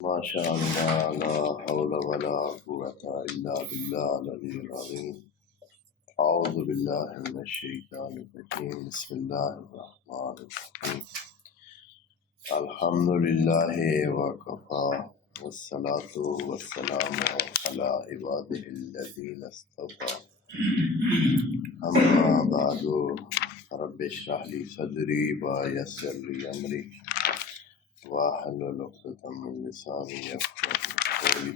ما شاء الله لا حول ولا قوة إلا بالله العلي العظيم. أعوذ بالله من الشيطان الرجيم. بسم الله الرحمن الرحيم. الحمد لله وكفى والصلاة والسلام على عباده الذين اصطفى. أما بعد رب اشرح لي صدري ويسر لي أمري واحلل عقدة من لساني يفقهوا قولي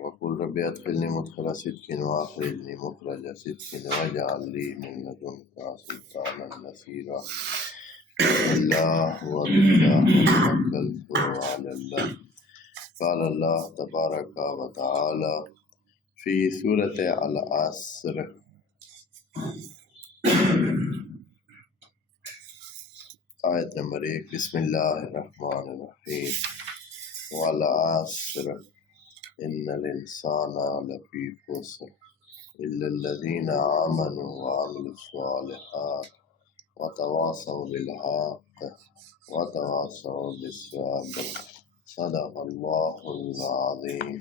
وقل رب ادخلني مدخل صدق واخرجني مخرج صدق واجعل لي من لدنك سلطانا نصيرا. الله وبالله توكلت على الله. قال الله تبارك وتعالى في سورة العصر. آیت نمبر 1. بسم اللہ الرحمن الرحیم. والعصر ان الانسان لفی خسر الا الذین آمنوا وعملوا الصالحات وتواصوا بالحق وتواصوا بالصبر. صدق اللہ العظیم.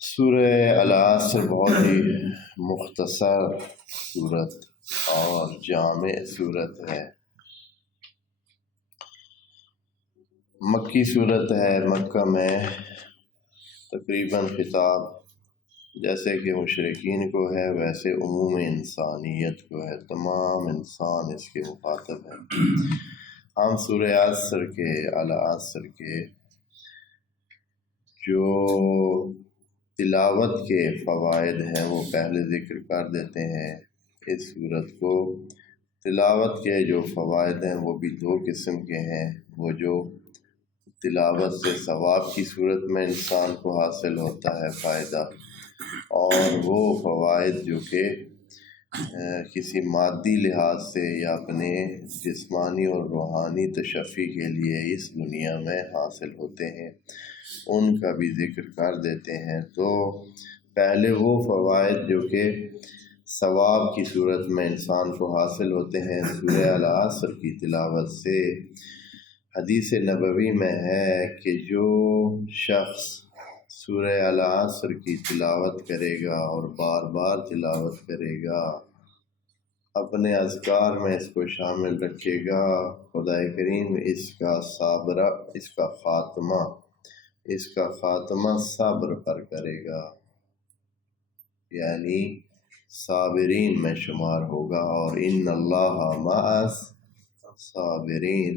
سورہ العصر بہت ہی مختصر سورت اور جامع صورت ہے. مکی صورت ہے. مکہ میں تقریباً خطاب جیسے کہ مشرکین کو ہے ویسے عموم انسانیت کو ہے. تمام انسان اس کے مخاطب ہیں. ہم سورہ العصر کے جو تلاوت کے فوائد ہیں وہ پہلے ذکر کر دیتے ہیں. اس صورت کو تلاوت کے جو فوائد ہیں وہ بھی دو قسم کے ہیں. وہ جو تلاوت سے ثواب کی صورت میں انسان کو حاصل ہوتا ہے فائدہ، اور وہ فوائد جو کہ کسی مادی لحاظ سے یا اپنے جسمانی اور روحانی تشفی کے لیے اس دنیا میں حاصل ہوتے ہیں، ان کا بھی ذکر کر دیتے ہیں. تو پہلے وہ فوائد جو کہ ثواب کی صورت میں انسان کو حاصل ہوتے ہیں سورہ العصر کی تلاوت سے. حدیث نبوی میں ہے کہ جو شخص سورہ العصر کی تلاوت کرے گا اور بار بار تلاوت کرے گا، اپنے اذکار میں اس کو شامل رکھے گا، خدا کریم اس کا خاتمہ صبر پر کرے گا، یعنی صابرین میں شمار ہوگا. اور ان اللہ مع الصابرین،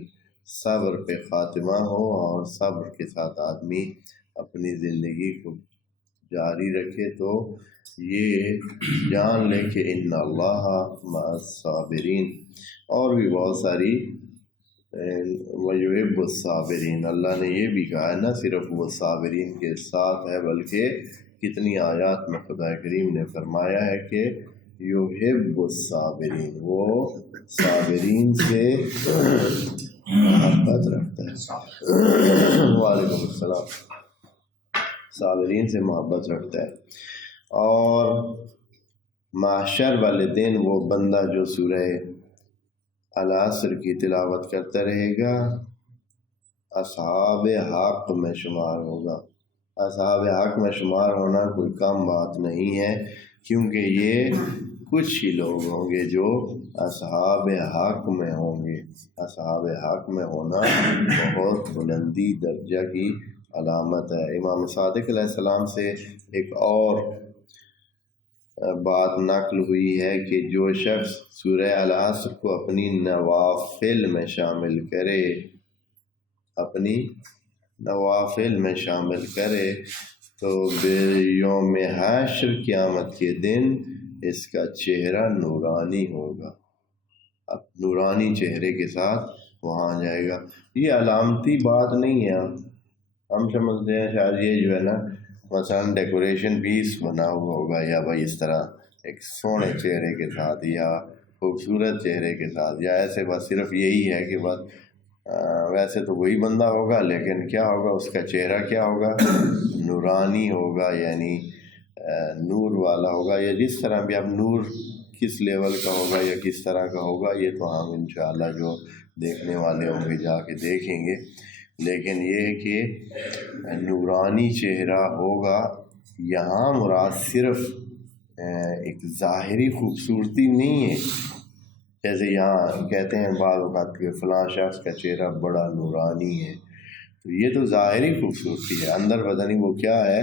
صبر پہ خاتمہ ہو اور صبر کے ساتھ آدمی اپنی زندگی کو جاری رکھے تو یہ جان لے کہ ان اللہ مع الصابرین. اور بھی بہت ساری وَيُحِبُّ الصَّابِرِينَ، اللہ نے یہ بھی کہا ہے نہ صرف وہ صابرین کے ساتھ ہے بلکہ کتنی آیات میں خدا کریم نے فرمایا ہے کہ یحب الصابرین، وہ صابرین سے محبت رکھتا ہے. وعلیکم السلام. صابرین سے محبت رکھتا ہے. اور محشر والے دن وہ بندہ جو سورہ العصر کی تلاوت کرتا رہے گا اصحاب حق میں شمار ہوگا. اصحاب حق میں شمار ہونا کوئی کم بات نہیں ہے، کیونکہ یہ کچھ ہی لوگ ہوں گے جو اصحاب حق میں ہوں گے. اصحاب حق میں ہونا بہت بلندی درجہ کی علامت ہے. امام صادق علیہ السلام سے ایک اور بات نقل ہوئی ہے کہ جو شخص سورہ العصر کو اپنی نوافل میں شامل کرے تو یوم حشر قیامت کے دن اس کا چہرہ نورانی ہوگا. اب نورانی چہرے کے ساتھ وہاں جائے گا. یہ علامتی بات نہیں ہے. ہم سمجھتے ہیں شاید یہ جو ہے نا مثلا ڈیکوریشن پیس بنا ہوا ہوگا یا بھائی اس طرح ایک سونے چہرے کے ساتھ یا خوبصورت چہرے کے ساتھ یا ایسے، بس صرف یہی ہے کہ بس ویسے تو وہی بندہ ہوگا لیکن کیا ہوگا، اس کا چہرہ کیا ہوگا، نورانی ہوگا، یعنی نور والا ہوگا. یا جس طرح بھی اب نور کس لیول کا ہوگا یا کس طرح کا ہوگا یہ تو ہم انشاءاللہ جو دیکھنے والے ہوں گے جا کے دیکھیں گے. لیکن یہ کہ نورانی چہرہ ہوگا، یہاں مراد صرف ایک ظاہری خوبصورتی نہیں ہے، جیسے یہاں کہتے ہیں بعض اوقات کہ فلاں شخص کا چہرہ بڑا نورانی ہے، تو یہ تو ظاہری خوبصورتی ہے، اندر پتہ نہیں وہ کیا ہے،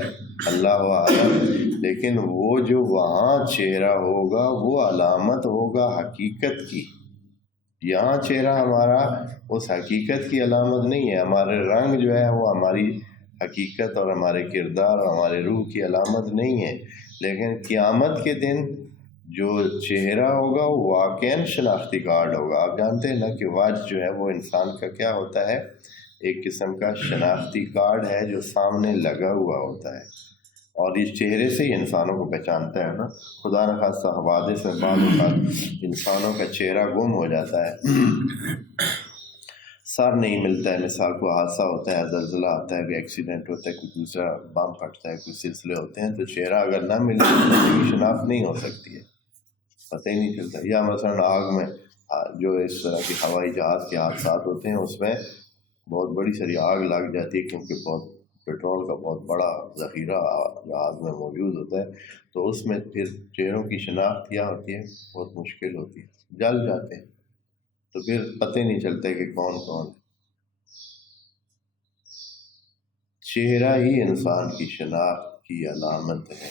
اللہ عالم۔ لیکن وہ جو وہاں چہرہ ہوگا وہ علامت ہوگا حقیقت کی، یہاں چہرہ ہمارا اس حقیقت کی علامت نہیں ہے، ہمارے رنگ جو ہے وہ ہماری حقیقت اور ہمارے کردار اور ہمارے روح کی علامت نہیں ہے۔ لیکن قیامت کے دن جو چہرہ ہوگا وہ واقعاً شناختی کارڈ ہوگا۔ آپ جانتے ہیں نا کہ وجہ جو ہے وہ انسان کا کیا ہوتا ہے، ایک قسم کا شناختی کارڈ ہے جو سامنے لگا ہوا ہوتا ہے، اور اس چہرے سے ہی انسانوں کو پہچانتا ہے نا۔ خدا نخواستہ حوادث میں بعض اوقات انسانوں کا چہرہ گم ہو جاتا ہے، سر نہیں ملتا ہے، مثال کو حادثہ ہوتا ہے، زلزلہ آتا ہے، کوئی ایکسیڈنٹ ہوتا ہے، کوئی دوسرا بم پھٹتا ہے، کوئی سلسلے ہوتے ہیں، تو چہرہ اگر نہ ملے تو شناخت نہیں ہو سکتی ہے، پتہ ہی نہیں چلتا۔ یا مثلاً آگ میں جو اس طرح کے ہوائی جہاز کے حادثات ہوتے ہیں، اس میں بہت بڑی ساری آگ لگ جاتی ہے، کیونکہ بہت پیٹرول کا بہت بڑا ذخیرہ جہاز میں موجود ہوتا ہے، تو اس میں پھر چہروں کی شناخت کیا ہوتی ہے، بہت مشکل ہوتی ہے، جل جاتے ہیں، تو پھر پتہ ہی نہیں چلتا کہ کون کون ہے۔ چہرہ ہی انسان کی شناخت کی علامت ہے،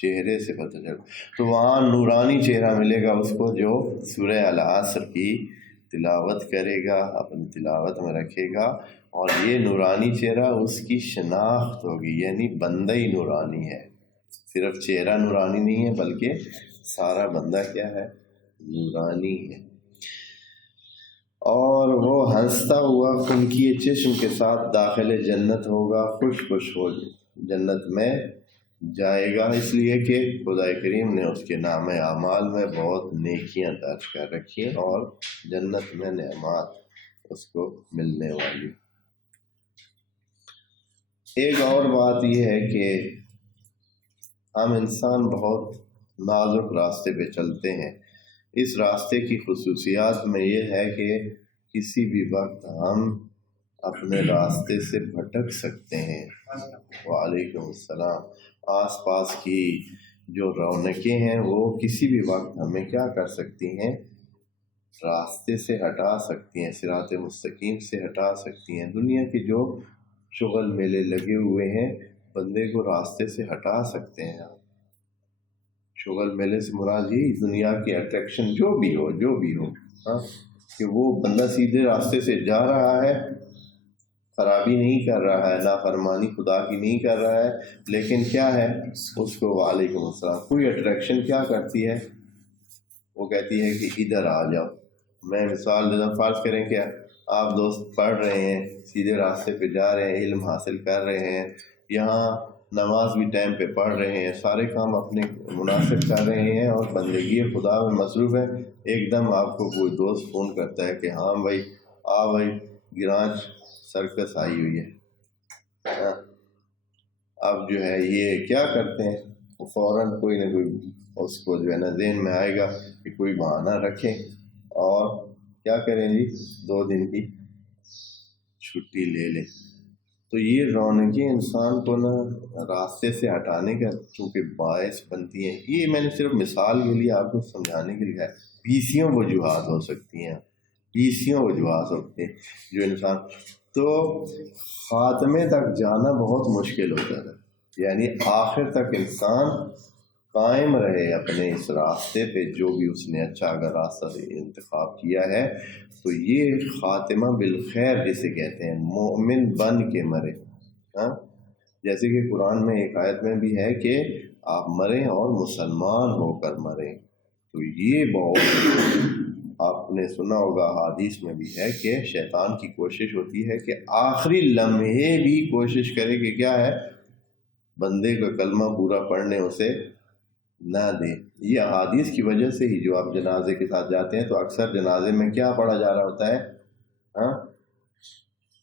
چہرے سے پتہ چلتا۔ تو وہاں نورانی چہرہ ملے گا اس کو جو سورہ العصر کی تلاوت کرے گا، اپنی تلاوت میں رکھے گا، اور یہ نورانی چہرہ اس کی شناخت ہوگی، یعنی بندہ ہی نورانی ہے، صرف چہرہ نورانی نہیں ہے بلکہ سارا بندہ کیا ہے، نورانی ہے۔ اور وہ ہنستا ہوا خنکی چشم کے ساتھ داخل جنت ہوگا، خوش خوش ہو جنت میں جائے گا، اس لیے کہ خدا کریم نے اس کے نام اعمال میں بہت نیکیاں درج کر رکھی ہیں، اور جنت میں نعمات اس کو ملنے والی۔ ایک اور بات یہ ہے کہ ہم انسان بہت نازک راستے پہ چلتے ہیں، اس راستے کی خصوصیات میں یہ ہے کہ کسی بھی وقت ہم اپنے راستے سے بھٹک سکتے ہیں۔ وعلیکم السلام۔ آس پاس کی جو رونقیں ہیں وہ کسی بھی وقت ہمیں کیا کر سکتی ہیں، راستے سے ہٹا سکتی ہیں، صراط مستقیم سے ہٹا سکتی ہیں۔ دنیا کے جو شغل میلے لگے ہوئے ہیں بندے کو راستے سے ہٹا سکتے ہیں۔ شغل میلے سے مراد یہی دنیا کی اٹریکشن جو بھی ہو ہاں، کہ وہ بندہ سیدھے راستے سے جا رہا ہے، خرابی نہیں کر رہا ہے، نافرمانی خدا کی نہیں کر رہا ہے، لیکن کیا ہے اس کو وعلیکم السلام کوئی اٹریکشن کیا کرتی ہے، وہ کہتی ہے کہ ادھر آ جاؤ۔ میں مثال دیتا ہوں، فرض کریں کہ آپ دوست پڑھ رہے ہیں، سیدھے راستے پہ جا رہے ہیں، علم حاصل کر رہے ہیں، یہاں نماز بھی ٹائم پہ پڑھ رہے ہیں، سارے کام اپنے مناسب کر رہے ہیں اور بندگی خدا میں مصروف ہے، ایک دم آپ کو کوئی دوست فون کرتا ہے کہ ہاں بھائی بھائی گرانچ سرکس آئی ہوئی ہے۔ اب جو ہے یہ کیا کرتے ہیں، فوراً کوئی نہ کوئی اس کو جو ہے نا ذہن میں آئے گا کہ کوئی بہانہ رکھیں اور کیا کریں جی 2 دن کی چھٹی لے لیں۔ تو یہ رونقیں انسان کو نا راستے سے ہٹانے کا چونکہ باعث بنتی ہیں۔ یہ میں نے صرف مثال کے لیے آپ کو سمجھانے کے لیے ہے، بیسیوں وجوہات ہو سکتی ہیں، بیسیوں وجوہات ہوتے ہیں جو انسان تو خاتمے تک جانا بہت مشکل ہوتا ہے، یعنی آخر تک انسان قائم رہے اپنے اس راستے پہ جو بھی اس نے اچھا اگر راستہ انتخاب کیا ہے، تو یہ خاتمہ بالخیر جسے کہتے ہیں، مومن بن کے مرے۔ ہاں، جیسے کہ قرآن میں ایک آیت میں بھی ہے کہ آپ مریں اور مسلمان ہو کر مریں، تو یہ بہت آپ نے سنا ہوگا، حدیث میں بھی ہے کہ شیطان کی کوشش ہوتی ہے کہ آخری لمحے بھی کوشش کرے کہ کیا ہے بندے کا کلمہ پورا پڑھنے اسے نہ دے۔ یہ احادیث کی وجہ سے ہی جو آپ جنازے کے ساتھ جاتے ہیں تو اکثر جنازے میں کیا پڑھا جا رہا ہوتا ہے، ہاں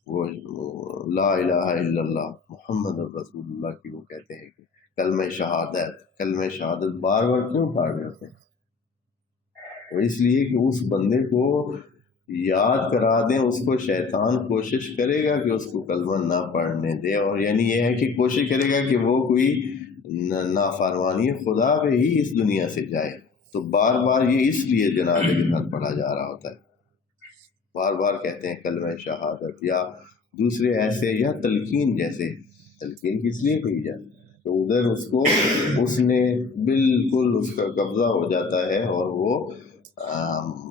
وہ لا الہ الا اللہ محمد رسول اللہ کی وہ کہتے ہیں کہ کلمہ شہادت بار بار کیوں پڑھ رہے ہوتے ہیں؟ وہ اس لیے کہ اس بندے کو یاد کرا دیں اس کو، شیطان کوشش کرے گا کہ اس کو کلمہ نہ پڑھنے دے، اور یعنی یہ ہے کہ کوشش کرے گا کہ وہ کوئی نافرمانی خدا پہ ہی اس دنیا سے جائے. تو بار بار یہ اس لیے جنازے کے ساتھ پڑھا جا رہا ہوتا ہے، بار بار کہتے ہیں کلمہ شہادت یا دوسرے ایسے، یا تلقین، جیسے تلقین کس لیے کہی جائے، تو ادھر اس نے بالکل اس کا قبضہ ہو جاتا ہے، اور وہ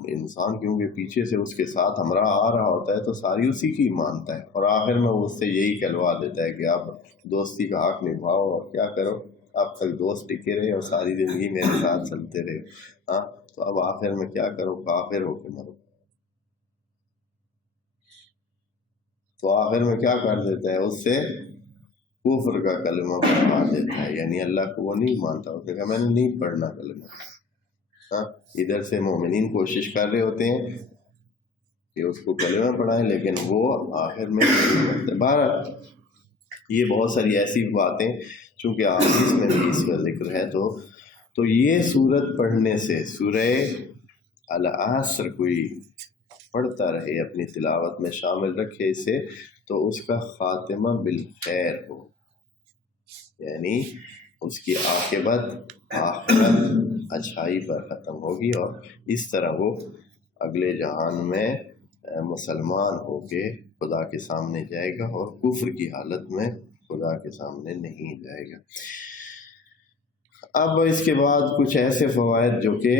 انسان کیونکہ پیچھے سے اس کے ساتھ ہمراہ آ رہا ہوتا ہے تو ساری اسی کی مانتا ہے، اور آخر میں وہ اس سے یہی کہلوا دیتا ہے کہ آپ دوستی کا حق نبھاؤ اور کیا کرو، اب تک دوست ٹکے رہے اور ساری زندگی میرے ساتھ چلتے رہے، ہاں تو اب آخر میں کیا کرو، کافر ہو کے مرو. تو آخر میں کیا کر دیتا ہے، اس سے کفر کا کلمہ پڑھا دیتا ہے، یعنی اللہ کو وہ نہیں مانتا، اس نے کہا میں نے نہیں پڑھنا کلمہ. ہاں ادھر سے مومنین کوشش کر رہے ہوتے ہیں کہ اس کو کلمہ پڑھائیں، لیکن وہ آخر میں نہیں پڑھتے. بہرحال یہ بہت ساری ایسی باتیں چونکہ حدیث میں بھی اس کا ذکر ہے، تو یہ سورت پڑھنے سے، سورہ العصر کوئی پڑھتا رہے، اپنی تلاوت میں شامل رکھے اسے، تو اس کا خاتمہ بالخیر ہو، یعنی اس کی عاقبت آخرت اچھائی پر ختم ہوگی، اور اس طرح وہ اگلے جہان میں مسلمان ہو کے خدا کے سامنے جائے گا، اور کفر کی حالت میں خدا کے سامنے نہیں جائے گا. اب اس کے بعد کچھ ایسے فوائد جو کہ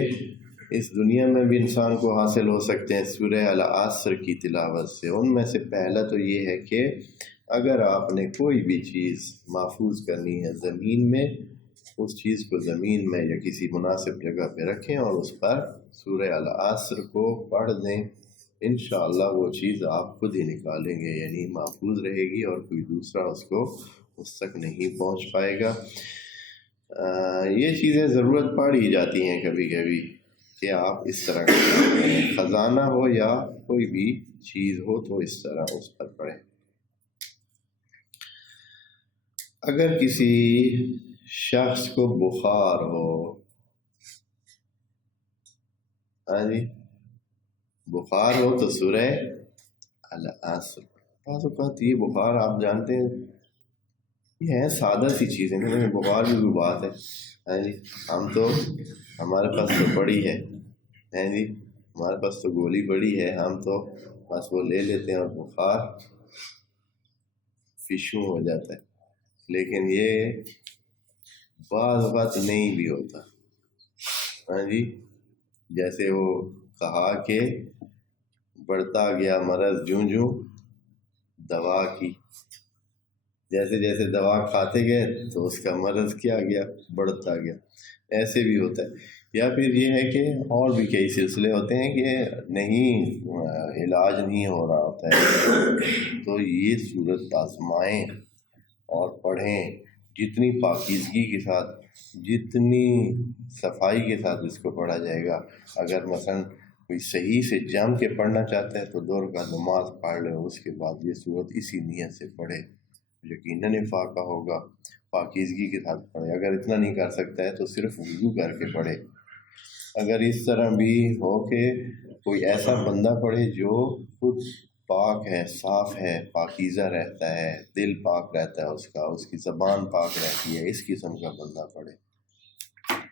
اس دنیا میں بھی انسان کو حاصل ہو سکتے ہیں سورہ العصر کی تلاوت سے. ان میں سے پہلا تو یہ ہے کہ اگر آپ نے کوئی بھی چیز محفوظ کرنی ہے زمین میں، اس چیز کو زمین میں یا کسی مناسب جگہ پہ رکھیں اور اس پر سورہ العصر کو پڑھ دیں، انشاءاللہ وہ چیز آپ خود ہی نکالیں گے، یعنی محفوظ رہے گی اور کوئی دوسرا اس تک نہیں پہنچ پائے گا. یہ چیزیں ضرورت پڑ ہی جاتی ہیں کبھی کبھی کہ آپ اس طرح کریں، خزانہ ہو یا کوئی بھی چیز ہو تو اس طرح اس پر پڑھیں. اگر کسی شخص کو بخار ہو، ہاں جی بخار ہو تو سورہ العصر. بعض اوقات یہ بخار آپ جانتے ہیں یہ ہے سادہ سی چیزیں، بخار بھی کوئی بات ہے، ہاں جی ہم تو ہمارے پاس تو پڑی ہے، ہاں جی ہمارے پاس تو گولی پڑی ہے، ہم تو بس وہ لے لیتے ہیں اور بخار فشوں ہو جاتا ہے. لیکن یہ بعض اوقات نہیں بھی ہوتا، ہاں جی جیسے وہ کہا کہ بڑھتا گیا مرض جوں جوں دوا کی، جیسے جیسے دوا کھاتے گئے تو اس کا مرض کیا گیا، بڑھتا گیا. ایسے بھی ہوتا ہے. یا پھر یہ ہے کہ اور بھی کئی سلسلے ہوتے ہیں کہ نہیں علاج نہیں ہو رہا ہوتا ہے، تو یہ صورت آزمائیں اور پڑھیں، جتنی پاکیزگی کے ساتھ، جتنی صفائی کے ساتھ اس کو پڑھا جائے گا. اگر مثلا کوئی صحیح سے جم کے پڑھنا چاہتا ہے تو 2 رکعت نماز پڑھ لے، اس کے بعد یہ صورت اسی نیت سے پڑھے، یقیناً فاقہ ہوگا، پاکیزگی کے ساتھ پڑھے. اگر اتنا نہیں کر سکتا ہے تو صرف وضو کر کے پڑھے. اگر اس طرح بھی ہو کہ کوئی ایسا بندہ پڑھے جو خود پاک ہے، صاف ہے، پاکیزہ رہتا ہے، دل پاک رہتا ہے اس کی زبان پاک رہتی ہے، اس قسم کا بندہ پڑھے.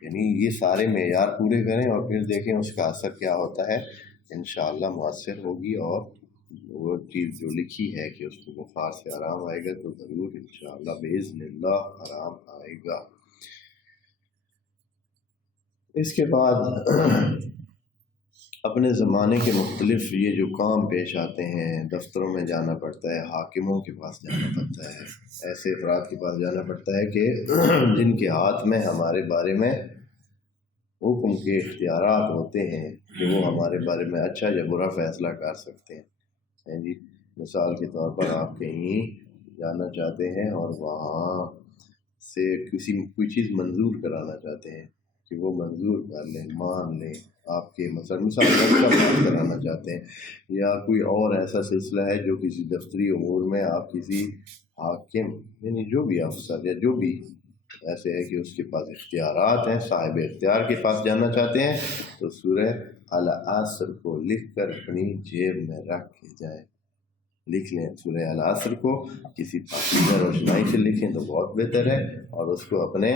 یعنی یہ سارے معیار پورے کریں اور پھر دیکھیں اس کا اثر کیا ہوتا ہے. انشاءاللہ مؤثر ہوگی، اور وہ چیز جو لکھی ہے کہ اس کو بخار سے آرام آئے گا تو ضرور انشاءاللہ باذن اللہ آرام آئے گا. اس کے بعد اپنے زمانے کے مختلف یہ جو کام پیش آتے ہیں، دفتروں میں جانا پڑتا ہے، حاکموں کے پاس جانا پڑتا ہے، ایسے افراد کے پاس جانا پڑتا ہے کہ جن کے ہاتھ میں ہمارے بارے میں حکم کے اختیارات ہوتے ہیں کہ وہ ہمارے بارے میں اچھا یا برا فیصلہ کر سکتے ہیں. جی مثال کے طور پر آپ کہیں جانا چاہتے ہیں اور وہاں سے کوئی چیز منظور کرانا چاہتے ہیں کہ وہ منظور کر لیں، مان لیں آپ کے مثال پاس کرانا چاہتے ہیں، یا کوئی اور ایسا سلسلہ ہے جو کسی دفتری امور میں آپ کسی حاکم یعنی جو بھی افسر یا جو بھی ایسے ہے کہ اس کے پاس اختیارات ہیں، صاحب اختیار کے پاس جانا چاہتے ہیں، تو سورہ العصر کو لکھ کر اپنی جیب میں رکھ کے جائے. لکھ لیں سورہ العصر کو، کسی پاکیزہ روشنائی سے لکھیں تو بہت بہتر ہے، اور اس کو اپنے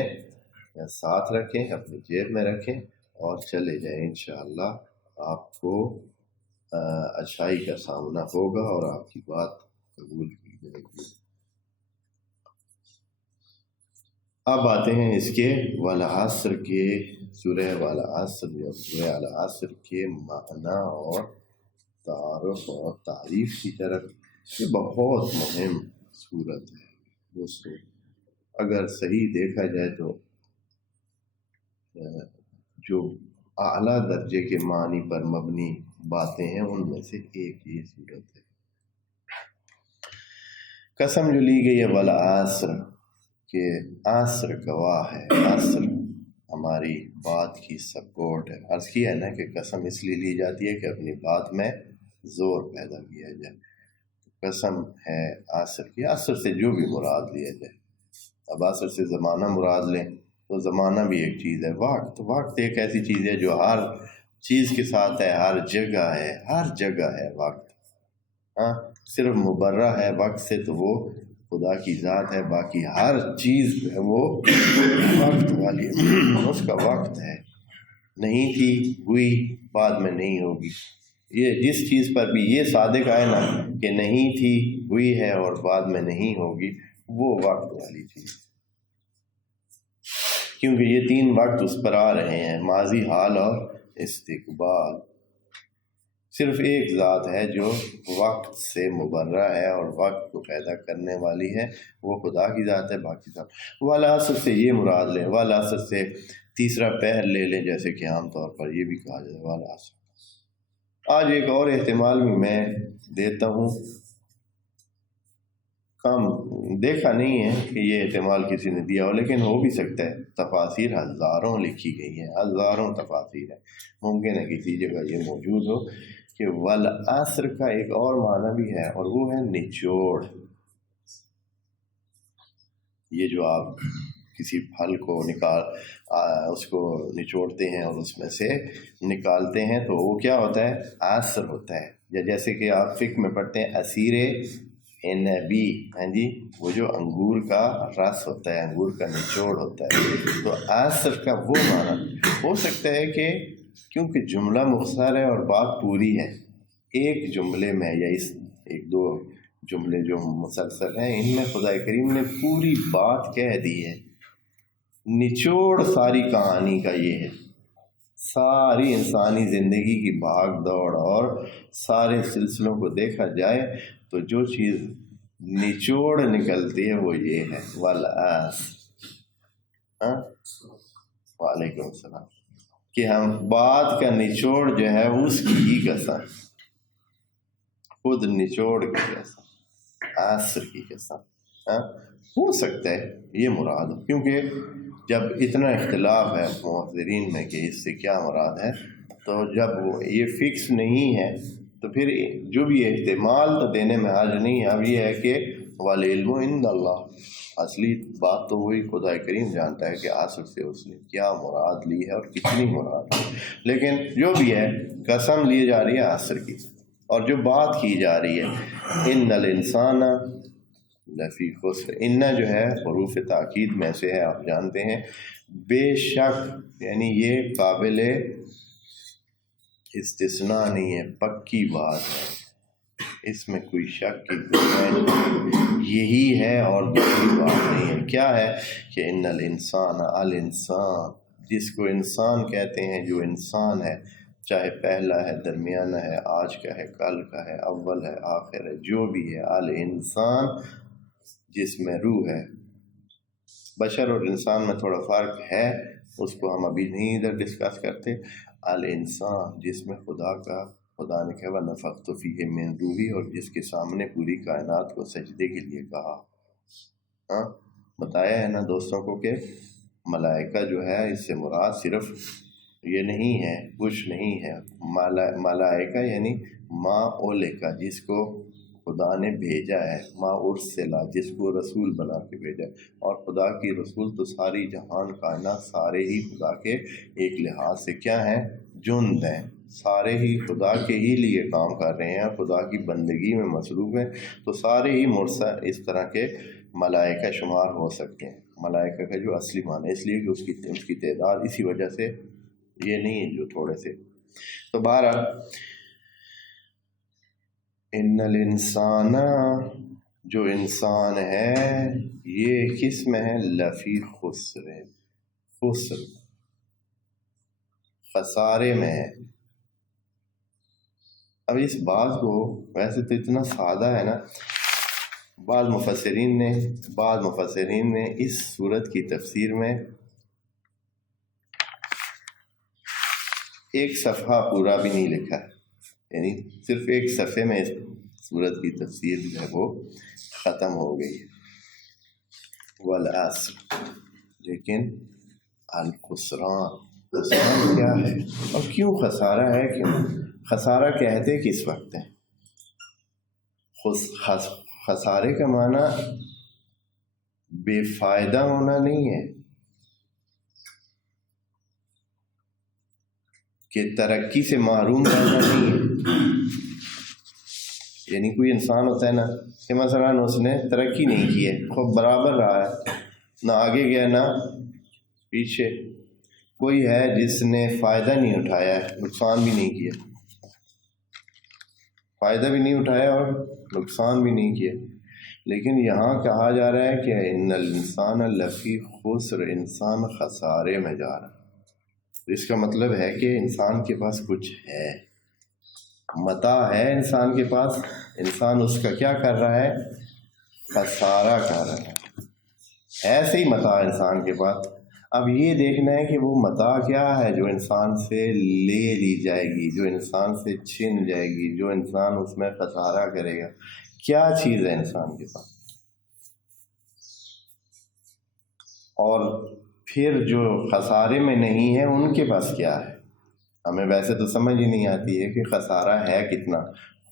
ساتھ رکھیں، اپنی جیب میں رکھیں اور چلے جائیں. انشاءاللہ آپ کو اچھائی کا سامنا ہوگا اور آپ کی بات قبول کی جائے گی. اب آتے ہیں اس کے والعصر کے، سورہ والعصر یا سورہ العصر کے معنی اور تعارف اور تعریف کی طرف. یہ بہت مہم صورت ہے دوستو. اگر صحیح دیکھا جائے تو جو اعلیٰ درجے کے معنی پر مبنی باتیں ہیں ان میں سے ایک یہ صورت ہے. قسم جو لی گئی ہے والعصر، کہ عصر گواہ ہے، عصر ہماری بات کی سپورٹ ہے. عرض کیا ہے نا کہ قسم اس لیے لی جاتی ہے کہ اپنی بات میں زور پیدا کیا جائے. قسم ہے عصر کی، عصر سے جو بھی مراد لیا جائے. اب عصر سے زمانہ مراد لیں تو زمانہ بھی ایک چیز ہے. وقت ایک ایسی چیز ہے جو ہر چیز کے ساتھ ہے، ہر جگہ ہے، ہر جگہ ہے وقت. ہاں صرف مبرہ ہے وقت سے تو وہ خدا کی ذات ہے، باقی ہر چیز ہے وہ وقت والی اس کا وقت ہے. نہیں تھی ہوئی، بعد میں نہیں ہوگی. یہ جس چیز پر بھی یہ صادق آئے نا کہ نہیں تھی ہوئی ہے اور بعد میں نہیں ہوگی، وہ وقت والی چیز، کیونکہ یہ تین وقت اس پر آ رہے ہیں، ماضی، حال اور استقبال. صرف ایک ذات ہے جو وقت سے مبرہ ہے اور وقت کو پیدا کرنے والی ہے، وہ خدا کی ذات ہے. باقی ذات والعصر سے یہ مراد لیں، والعصر سے تیسرا پہر لے لیں، جیسے کہ عام طور پر یہ بھی کہا جائے والعصر. آج ایک اور احتمال بھی میں دیتا ہوں، کم دیکھا نہیں ہے کہ یہ احتمال کسی نے دیا ہو، لیکن ہو بھی سکتا ہے. تفاسیر ہزاروں لکھی گئی ہیں، ہزاروں تفاسیر ہیں، ممکن ہے کسی جگہ یہ موجود ہو کہ والعصر کا ایک اور معنی بھی ہے، اور وہ ہے نچوڑ. یہ جو آپ کسی پھل کو اس کو نچوڑتے ہیں اور اس میں سے نکالتے ہیں تو وہ کیا ہوتا ہے؟ عصر ہوتا ہے. یا جیسے کہ آپ فقہ میں پڑھتے ہیں عصیر عنبی، ہاں جی، وہ جو انگور کا رس ہوتا ہے، انگور کا نچوڑ ہوتا ہے. تو عصر کا وہ معنی ہو سکتا ہے کہ کیونکہ جملہ مختصر ہے اور بات پوری ہے، ایک جملے میں یا اس ایک دو جملے جو مسلسل ہیں ان میں خدا کریم نے پوری بات کہہ دی ہے. نچوڑ ساری کہانی کا یہ ہے. ساری انسانی زندگی کی بھاگ دوڑ اور سارے سلسلوں کو دیکھا جائے تو جو چیز نچوڑ نکلتی ہے وہ یہ ہے والعصر. وعلیکم السلام. کہ ہم بات کا نچوڑ جو ہے اس کی ہی قسم، خود نچوڑ کی قسم، عصر کی قسم. ہو سکتا ہے یہ مراد ہو، کیونکہ جب اتنا اختلاف ہے مفسرین میں کہ اس سے کیا مراد ہے، تو جب وہ یہ فکس نہیں ہے تو پھر جو بھی احتمال تو دینے میں حرج نہیں ہے. اب یہ ہے کہ والعلم عند اللہ، اصلی بات تو وہی خدا کریم جانتا ہے کہ عصر سے اس نے کیا مراد لی ہے اور کتنی مراد لی. لیکن جو بھی ہے قسم لی جا رہی ہے عصر کی، اور جو بات کی جا رہی ہے ان الانسان لفی خسر، ان جو ہے حروف تاکید میں سے ہے، آپ جانتے ہیں. بے شک یعنی یہ قابل استثناء نہیں ہے، پکی بات ہے، اس میں کوئی شک کی کوئی یہی ہے اور دوسری بات نہیں ہے. کیا ہے کہ ان الانسان، الانسان جس کو انسان کہتے ہیں، جو انسان ہے، چاہے پہلا ہے، درمیانہ ہے، آج کا ہے، کل کا ہے، اول ہے، آخر ہے، جو بھی ہے، الانسان جس میں روح ہے. بشر اور انسان میں تھوڑا فرق ہے، اس کو ہم ابھی نہیں ادھر ڈسکس کرتے. الانسان جس میں خدا نے کہا وَنَفَخْتُ فِيهِ مِن رُوحِي، اور جس کے سامنے پوری کائنات کو سجدے کے لیے کہا. بتایا ہے نا دوستوں کو کہ ملائکہ جو ہے اس سے مراد صرف یہ نہیں ہے، کچھ نہیں ہے. ملائکہ یعنی ما اولکا، جس کو خدا نے بھیجا ہے، ما ارسلا، جس کو رسول بنا کے بھیجا. اور خدا کی رسول تو ساری جہان کائنات سارے ہی خدا کے ایک لحاظ سے کیا ہیں؟ جند ہیں، سارے ہی خدا کے ہی لیے کام کر رہے ہیں، خدا کی بندگی میں مصروف ہیں، تو سارے ہی مرسل اس طرح کے ملائکہ شمار ہو سکتے ہیں۔ ملائکہ کا جو اصلی معنی، اس لیے کہ اس کی تعداد اسی وجہ سے یہ نہیں ہے جو تھوڑے سے۔ تو بہرحال ان الانسان، جو انسان ہے یہ کس میں ہے؟ لفی خسر، خسر خسارے میں ہے۔ اب اس بات کو ویسے تو اتنا سادہ ہے نا، بعض مفسرین نے اس سورت کی تفسیر میں ایک صفحہ پورا بھی نہیں لکھا، یعنی صرف ایک صفحے میں اس سورت کی تفسیر جو ہے وہ ختم ہو گئی۔ والعصر، لیکن الخسران، خسران کیا ہے اور کیوں خسارہ ہے؟ کیوں خسارہ کہتے کس وقت ہے؟ خسارے کا معنی بے فائدہ ہونا نہیں ہے کہ ترقی سے محروم رہنا نہیں ہے۔ یعنی کوئی انسان ہوتا ہے نا کہ مثلاً اس نے ترقی نہیں کی ہے، خوب برابر رہا ہے، نہ آگے گیا نہ پیچھے۔ کوئی ہے جس نے فائدہ نہیں اٹھایا ہے، نقصان بھی نہیں کیا، فائدہ بھی نہیں اٹھایا اور نقصان بھی نہیں کیا۔ لیکن یہاں کہا جا رہا ہے کہ ان الانسان لفی خسر، انسان خسارے میں جا رہا ہے۔ اس کا مطلب ہے کہ انسان کے پاس کچھ ہے، متاع ہے انسان کے پاس، انسان اس کا کیا کر رہا ہے؟ خسارہ کر رہا ہے۔ ایسے ہی متاع انسان کے پاس، اب یہ دیکھنا ہے کہ وہ متاع کیا ہے جو انسان سے لے لی جائے گی، جو انسان سے چھن جائے گی، جو انسان اس میں خسارہ کرے گا۔ کیا چیز ہے انسان کے پاس؟ اور پھر جو خسارے میں نہیں ہے ان کے پاس کیا ہے؟ ہمیں ویسے تو سمجھ ہی نہیں آتی ہے کہ خسارہ ہے کتنا۔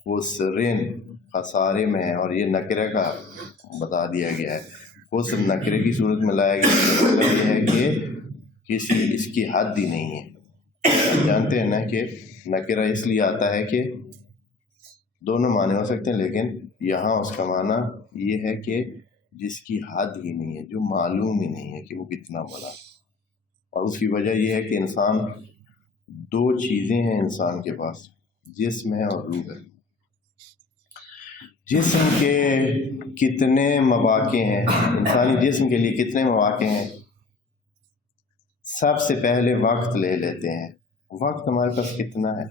خسرن خسارے میں ہے، اور یہ نکرہ کا بتا دیا گیا ہے۔ خسر نکرے کی صورت میں لایا گیا، مطلب یہ ہے کہ اس کی حد ہی نہیں ہے۔ جانتے ہیں نا کہ نکرہ اس لیے آتا ہے کہ دونوں معنی ہو سکتے ہیں، لیکن یہاں اس کا معنی یہ ہے کہ جس کی حد ہی نہیں ہے، جو معلوم ہی نہیں ہے کہ وہ کتنا بڑا۔ اور اس کی وجہ یہ ہے کہ انسان، دو چیزیں ہیں انسان کے پاس، جسم ہے اور روح ہے۔ جسم کے کتنے مواقع ہیں، انسانی جسم کے لیے کتنے مواقع ہیں؟ سب سے پہلے وقت لے لیتے ہیں۔ وقت ہمارے پاس کتنا ہے؟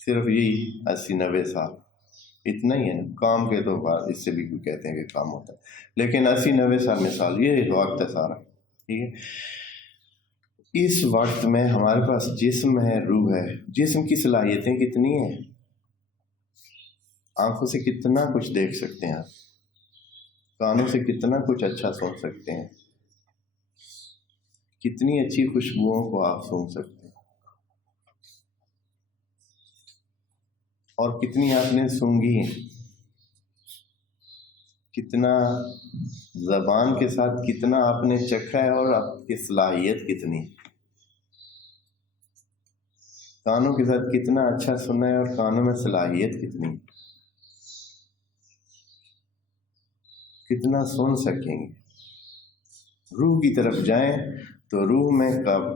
صرف یہی 80-90 سال، اتنا ہی ہے۔ کام کے تو بعد اس سے بھی کوئی کہتے ہیں کہ کام ہوتا ہے، لیکن 80-90 سال مثال، یہ وقت ہے سارا، ٹھیک ہے۔ اس وقت میں ہمارے پاس جسم ہے، روح ہے۔ جسم کی صلاحیتیں کتنی ہیں؟ آنکھوں سے کتنا کچھ دیکھ سکتے ہیں آپ، کانوں سے کتنا کچھ اچھا سن سکتے ہیں، کتنی اچھی خوشبوؤں کو آپ سن سکتے ہیں، اور کتنی آپ نے سونگھی ہیں، کتنا زبان کے ساتھ کتنا آپ نے چکھا ہے، اور آپ کی صلاحیت کتنی، کانوں کے ساتھ کتنا اچھا سنا ہے اور کانوں میں صلاحیت کتنی، کتنا سن سکیں گے۔ روح کی طرف جائیں تو روح میں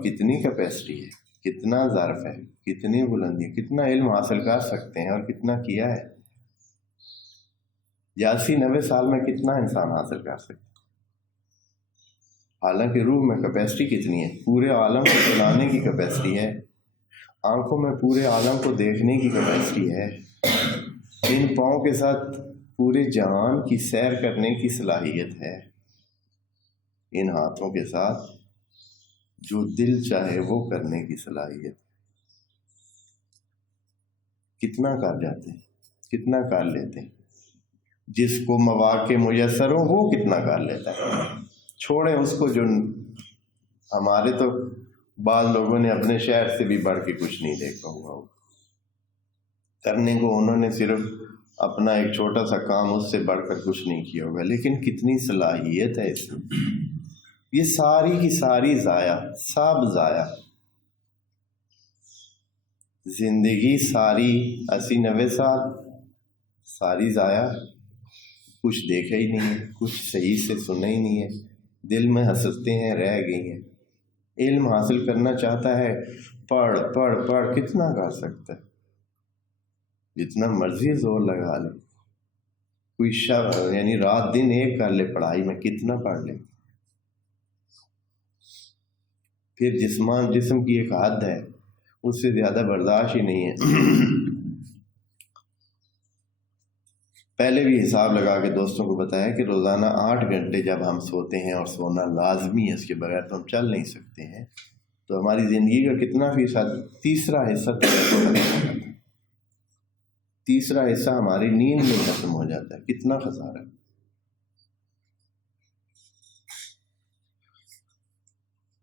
کتنی کیپیسٹی ہے، کتنا ظرف ہے، کتنی بلندی، کتنا علم حاصل کر سکتے ہیں اور کتنا کیا ہے۔ 80-90 سال میں کتنا انسان حاصل کر سکتا ہے، حالانکہ روح میں کیپیسٹی کتنی ہے، پورے عالم کو چلانے کی کیپیسٹی ہے، آنکھوں میں پورے عالم کو دیکھنے کی کیپیسٹی ہے، ان پاؤں کے ساتھ پورے جہان کی سیر کرنے کی صلاحیت ہے، ان ہاتھوں کے ساتھ جو دل چاہے وہ کرنے کی صلاحیت۔ کتنا کر جاتے ہیں، کتنا کر لیتے ہیں۔ جس کو مواقع میسر ہو وہ کتنا کر لیتا ہے۔ چھوڑیں اس کو، جو ہمارے تو بعض لوگوں نے اپنے شہر سے بھی بڑھ کے کچھ نہیں دیکھا ہوا، کرنے کو انہوں نے صرف اپنا ایک چھوٹا سا کام، اس سے بڑھ کر کچھ نہیں کیا ہوگا، لیکن کتنی صلاحیت ہے اس میں۔ یہ ساری کی ساری ضائع، سب ضائع، زندگی ساری 80-90 سال ساری ضائع، کچھ دیکھا ہی نہیں ہے، کچھ صحیح سے سنا ہی نہیں ہے، دل میں حسرتیں ہیں رہ گئی ہیں۔ علم حاصل کرنا چاہتا ہے، پڑھ پڑھ پڑھ، کتنا کر سکتا ہے، جتنا مرضی زور لگا لے، کوئی یعنی رات دن ایک کر لے پڑھائی میں، کتنا پڑھ لے، پھر جسم کی ایک حد ہے، اس سے زیادہ برداشت ہی نہیں ہے۔ پہلے بھی حساب لگا کے دوستوں کو بتایا کہ روزانہ 8 گھنٹے جب ہم سوتے ہیں، اور سونا لازمی ہے، اس کے بغیر تو ہم چل نہیں سکتے ہیں، تو ہماری زندگی کا کتنا فیصد، تیسرا حصہ ہماری نیند میں ختم ہو جاتا ہے، کتنا خسارہ۔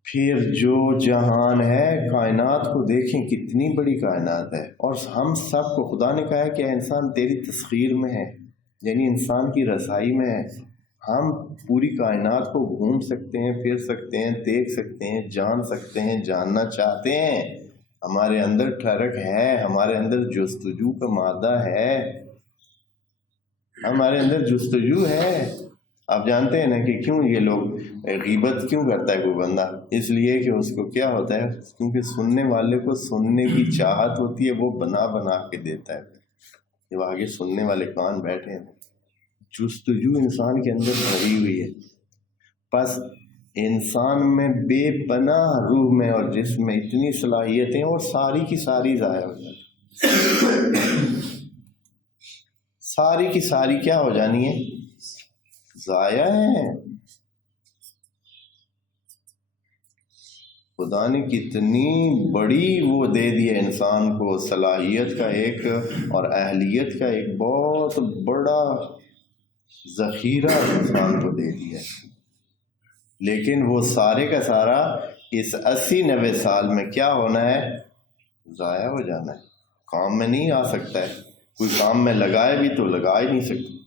پھر جو جہان ہے، کائنات کو دیکھیں، کتنی بڑی کائنات ہے، اور ہم سب کو خدا نے کہا ہے کہ انسان تیری تسخیر میں ہے، یعنی انسان کی رسائی میں ہے۔ ہم پوری کائنات کو گھوم سکتے ہیں، پھر سکتے ہیں، دیکھ سکتے ہیں، جان سکتے ہیں، جاننا چاہتے ہیں، ہمارے اندر ٹھڑک ہے، ہمارے اندر جستجو کا مادہ ہے، ہمارے اندر جستجو ہے۔ آپ جانتے ہیں نا کہ کیوں یہ لوگ غیبت کیوں کرتا ہے کوئی بندہ؟ اس لیے کہ اس کو کیا ہوتا ہے، کیونکہ سننے والے کو سننے کی چاہت ہوتی ہے، وہ بنا بنا کے دیتا ہے، جب آگے سننے والے کان بیٹھے ہیں۔ جستجو انسان کے اندر بھری ہوئی ہے، پس انسان میں بے پناہ روح میں اور جسم میں اتنی صلاحیتیں، اور ساری کی ساری ضائع ہو جانی، ساری کی ساری کیا ہو جانی ہے، ضائع ہے۔ خدا نے کتنی بڑی وہ دے دی ہے انسان کو، صلاحیت کا ایک اور اہلیت کا ایک بہت بڑا ذخیرہ انسان کو دے دیا ہے، لیکن وہ سارے کا سارا اس 80-90 سال میں کیا ہونا ہے، ضائع ہو جانا ہے، کام میں نہیں آ سکتا ہے۔ کوئی کام میں لگائے بھی تو لگا ہی نہیں سکتے۔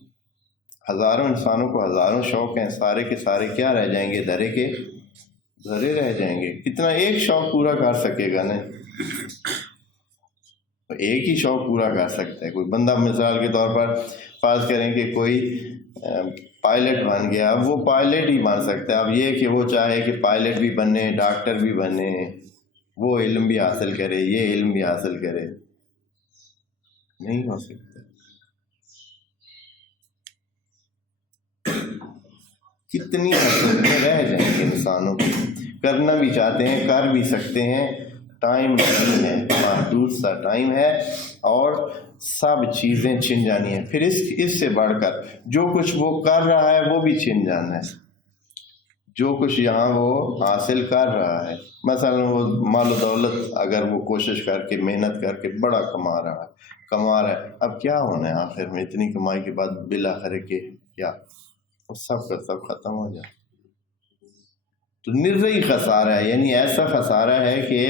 ہزاروں انسانوں کو ہزاروں شوق ہیں، سارے کے سارے کیا رہ جائیں گے، دھرے کے دھرے رہ جائیں گے۔ کتنا ایک شوق پورا کر سکے گا نا، تو ایک ہی شوق پورا کر سکتا ہے کوئی بندہ۔ مثال کے طور پر فرض کریں کہ کوئی پائلٹ بن گیا، اب وہ پائلٹ ہی بن سکتا ہے۔ اب یہ کہ وہ چاہے کہ پائلٹ بھی بنے، ڈاکٹر بھی بنے، وہ علم بھی حاصل کرے، یہ علم بھی حاصل کرے، نہیں ہو سکتا۔ کتنی حسرتیں رہ جائیں گے انسانوں کی، کرنا بھی چاہتے ہیں، کر بھی سکتے ہیں، ٹائم نہیں ہے، محدود سا ٹائم ہے، اور سب چیزیں چھن جانی ہیں۔ پھر اس سے بڑھ کر جو کچھ وہ کر رہا ہے وہ بھی چھن جانا ہے، جو کچھ یہاں وہ حاصل کر رہا ہے۔ مثلا وہ مال و دولت اگر وہ کوشش کر کے محنت کر کے بڑا کما رہا ہے، اب کیا ہونا ہے آخر میں، اتنی کمائی کے بعد بالآخر کے کیا، وہ سب کا سب ختم ہو جائے۔ تو نرئی خسارہ ہے، یعنی ایسا خسارہ ہے کہ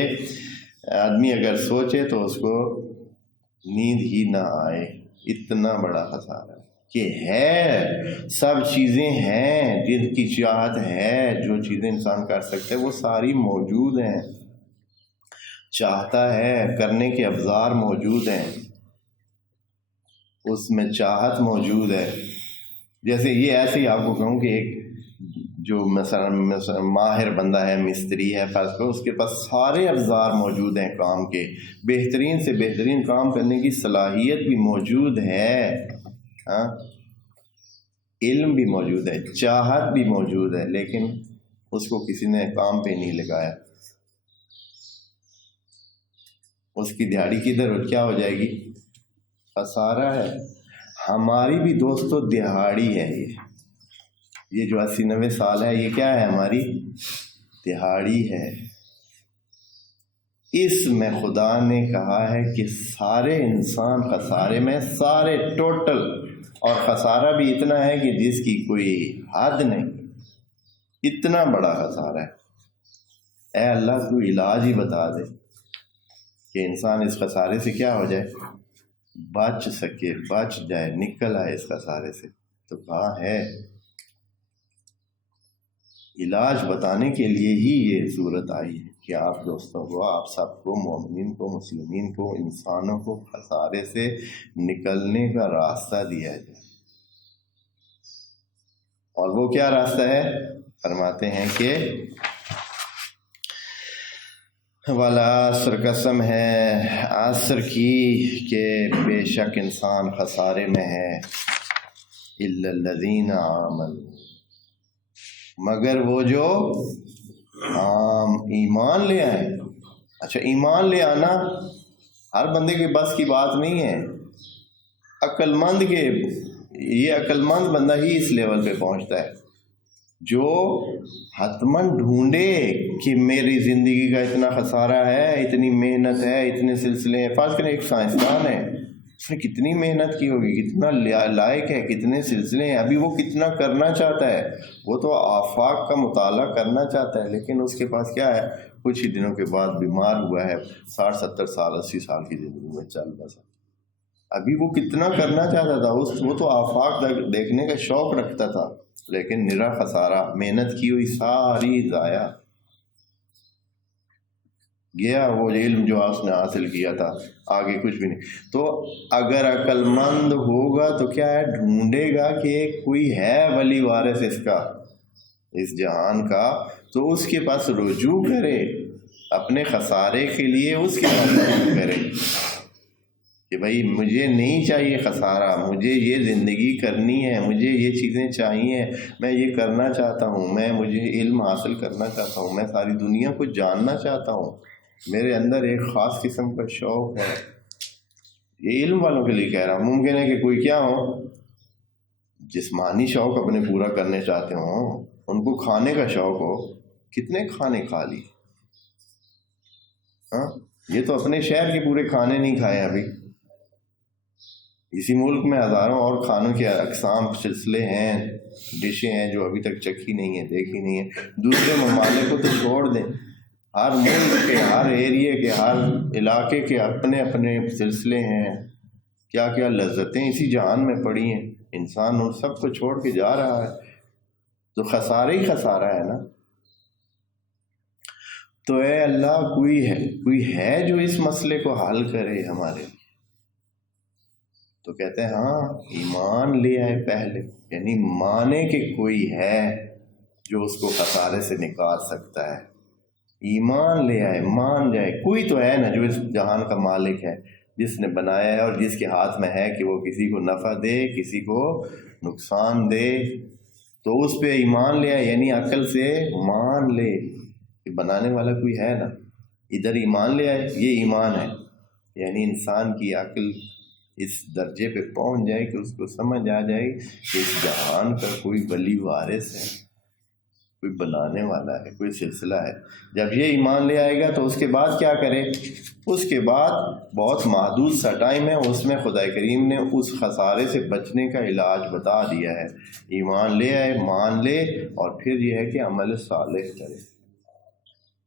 آدمی اگر سوچے تو اس کو نیند ہی نہ آئے، اتنا بڑا خسارہ ہے کہ ہے، سب چیزیں ہیں جن کی چاہت ہے، جو چیزیں انسان کر سکتے وہ ساری موجود ہیں، چاہتا ہے، کرنے کے ابزار موجود ہیں، اس میں چاہت موجود ہے۔ جیسے یہ ایسے ہی آپ کو کہوں کہ ایک جو مثلا ماہر بندہ ہے، مستری ہے، فرض کرو اس کے پاس سارے ابزار موجود ہیں کام کے، بہترین سے بہترین کام کرنے کی صلاحیت بھی موجود ہے، ہاں، علم بھی موجود ہے، چاہت بھی موجود ہے، لیکن اس کو کسی نے کام پہ نہیں لگایا، اس کی دیہڑی کدھر کیا ہو جائے گی، خسارہ ہے۔ ہماری بھی دوستو دیہاڑی ہے، یہ جو 80-90 سال ہے، یہ کیا ہے، ہماری دیہاڑی ہے۔ اس میں خدا نے کہا ہے کہ سارے انسان خسارے میں، سارے ٹوٹل، اور خسارہ بھی اتنا ہے کہ جس کی کوئی حد نہیں، اتنا بڑا خسارہ ہے۔ اے اللہ تو علاج ہی بتا دے کہ انسان اس خسارے سے کیا ہو جائے، بچ سکے، بچ جائے، نکل آئے اس خسارے سے۔ تو کہاں ہے؟ علاج بتانے کے لیے ہی یہ صورت آئی ہے کہ آپ دوستوں کو، آپ سب کو، مومنین کو، مسلمین کو، انسانوں کو خسارے سے نکلنے کا راستہ دیا جائے۔ اور وہ کیا راستہ ہے؟ فرماتے ہیں کہ والعصر، قسم ہے عصر کی کہ بے شک انسان خسارے میں ہے، الا الذین آمنوا، مگر وہ جو ایمان لے آئے۔ اچھا، ایمان لے آنا ہر بندے کے بس کی بات نہیں ہے۔ عقل مند کے، یہ عقل مند بندہ ہی اس لیول پہ پہنچتا ہے جو حتماً ڈھونڈے کہ میری زندگی کا اتنا خسارہ ہے، اتنی محنت ہے، اتنے سلسلے ہیں۔ فرض کریں ایک سائنسدان ہے، اس نے کتنی محنت کی ہوگی، کتنا لائق ہے، کتنے سلسلے ہیں، ابھی وہ کتنا کرنا چاہتا ہے، وہ تو آفاق کا مطالعہ کرنا چاہتا ہے، لیکن اس کے پاس کیا ہے، کچھ ہی دنوں کے بعد بیمار ہوا ہے، 60 70 سال 80 سال کی زندگی میں چل بسا۔ ابھی وہ کتنا کرنا چاہتا تھا، وہ تو آفاق دیکھنے کا شوق رکھتا تھا، لیکن نرا خسارہ، محنت کی ہوئی ساری ضائع گیا، وہ علم جو اس نے حاصل کیا تھا آگے کچھ بھی نہیں۔ تو اگر عقل مند ہوگا تو کیا ہے، ڈھونڈے گا کہ کوئی ہے ولی وارث اس کا، اس جہان کا، تو اس کے پاس رجوع کرے، اپنے خسارے کے لیے اس کے پاس رجوع کرے کہ بھائی مجھے نہیں چاہیے خسارہ، مجھے یہ زندگی کرنی ہے، مجھے یہ چیزیں چاہیے، میں یہ کرنا چاہتا ہوں، مجھے علم حاصل کرنا چاہتا ہوں، میں ساری دنیا کو جاننا چاہتا ہوں، میرے اندر ایک خاص قسم کا شوق ہے۔ یہ علم والوں کے لیے کہہ رہا ہوں۔ ممکن ہے کہ کوئی کیا ہو، جسمانی شوق اپنے پورا کرنے چاہتے ہوں، ان کو کھانے کا شوق ہو، کتنے کھانے کھا لی، ہاں، یہ تو اپنے شہر کے پورے کھانے نہیں کھائے ابھی، اسی ملک میں ہزاروں اور کھانوں کے اقسام، سلسلے ہیں، ڈشیں ہیں جو ابھی تک چکھی نہیں ہیں، دیکھی نہیں ہیں۔ دوسرے ممالک کو تو چھوڑ دیں، ہر ملک کے، ہر ایریے کے، ہر علاقے کے اپنے اپنے سلسلے ہیں، کیا کیا لذتیں اسی جہان میں پڑی ہیں، انسان ان سب کو چھوڑ کے جا رہا ہے، تو خسارہ ہی خسارہ ہے نا۔ تو اے اللہ، کوئی ہے جو اس مسئلے کو حل کرے ہمارے، تو کہتے ہیں ہاں، ایمان لے آئے پہلے، یعنی مانے کہ کوئی ہے جو اس کو خسارے سے نکال سکتا ہے، ایمان لے آئے، مان جائے کوئی تو ہے نا جو اس جہان کا مالک ہے، جس نے بنایا ہے اور جس کے ہاتھ میں ہے کہ وہ کسی کو نفع دے، کسی کو نقصان دے، تو اس پہ ایمان لے آئے، یعنی عقل سے مان لے کہ بنانے والا کوئی ہے نا، ادھر ایمان لے آئے، یہ ایمان ہے، یعنی انسان کی عقل اس درجے پہ پہنچ جائے کہ اس کو سمجھ آ جائے کہ اس جہان کا کوئی ولی وارث ہے، کوئی بنانے والا ہے، کوئی سلسلہ ہے۔ جب یہ ایمان لے آئے گا تو اس کے بعد کیا کرے، اس کے بعد بہت محدود سا ٹائم ہے، اس میں خدا کریم نے اس خسارے سے بچنے کا علاج بتا دیا ہے۔ ایمان لے آئے، مان لے، اور پھر یہ ہے کہ عمل صالح کرے،